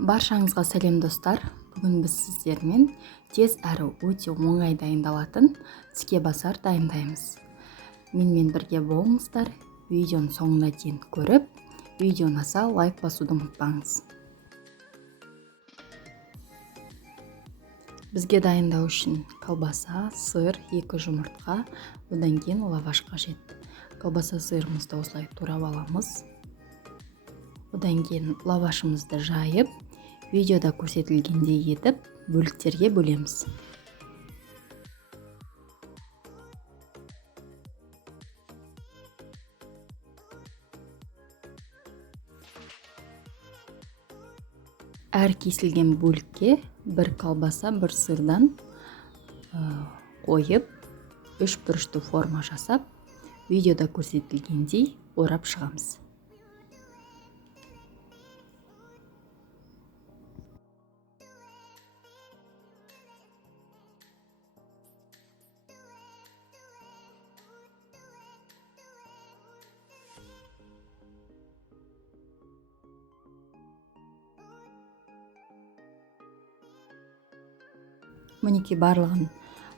Баршаңызға сәлем достар. Бүгін біз сіздермен тез әрі өте оңай дайындалатын тіске басар дайындаймыз. Менімен бірге болыңыздар. Видеоны соңына дейін көріп, видео ұнаса лайк басуды ұмытпаңыз. Бізге дайындау үшін колбаса, сыр, 2 жұмыртқа, одан кейін лаваш қажет. Колбаса, сырымызды осылай турап аламыз. Одан кейін лавашымызды жайып, видеода көрсетілгендей етіп, бөліктерге бөлеміз. Әр кесілген бөлікке бір колбаса, бір сырдан қойып, 3 бұрышты форма жасап, видеода көрсетілгендей орап шығамыз. Мінекей барлығын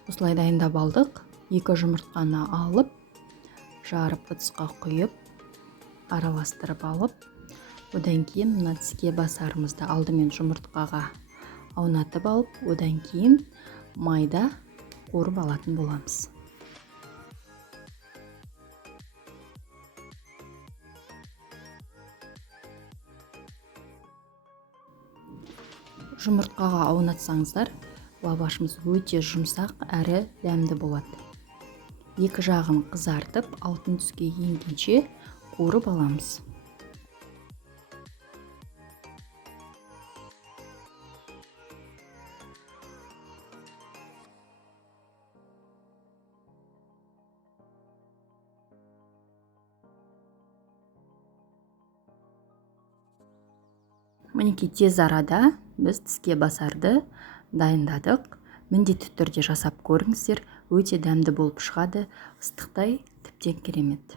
осылай дайындап алдық. 2 жұмыртқаны алып, жарып ыдысқа құйып, араластырып алып, одан кейін мына тіске басарымызды алдымен жұмыртқаға аунатып алып, одан кейін майда қуырып алатын боламыз. Жұмыртқаға аунатсаңыздар, лавашымыз өте жұмсақ әрі дәмді болады. 2 жағын қызартып, алтын түске енгенше қуырып аламыз. Мінекей тез арада біз тіске басарды дайындадық. Міндетті түрде жасап көріңіздер, өте дәмді болып шығады, ыстықтай тіптен керемет.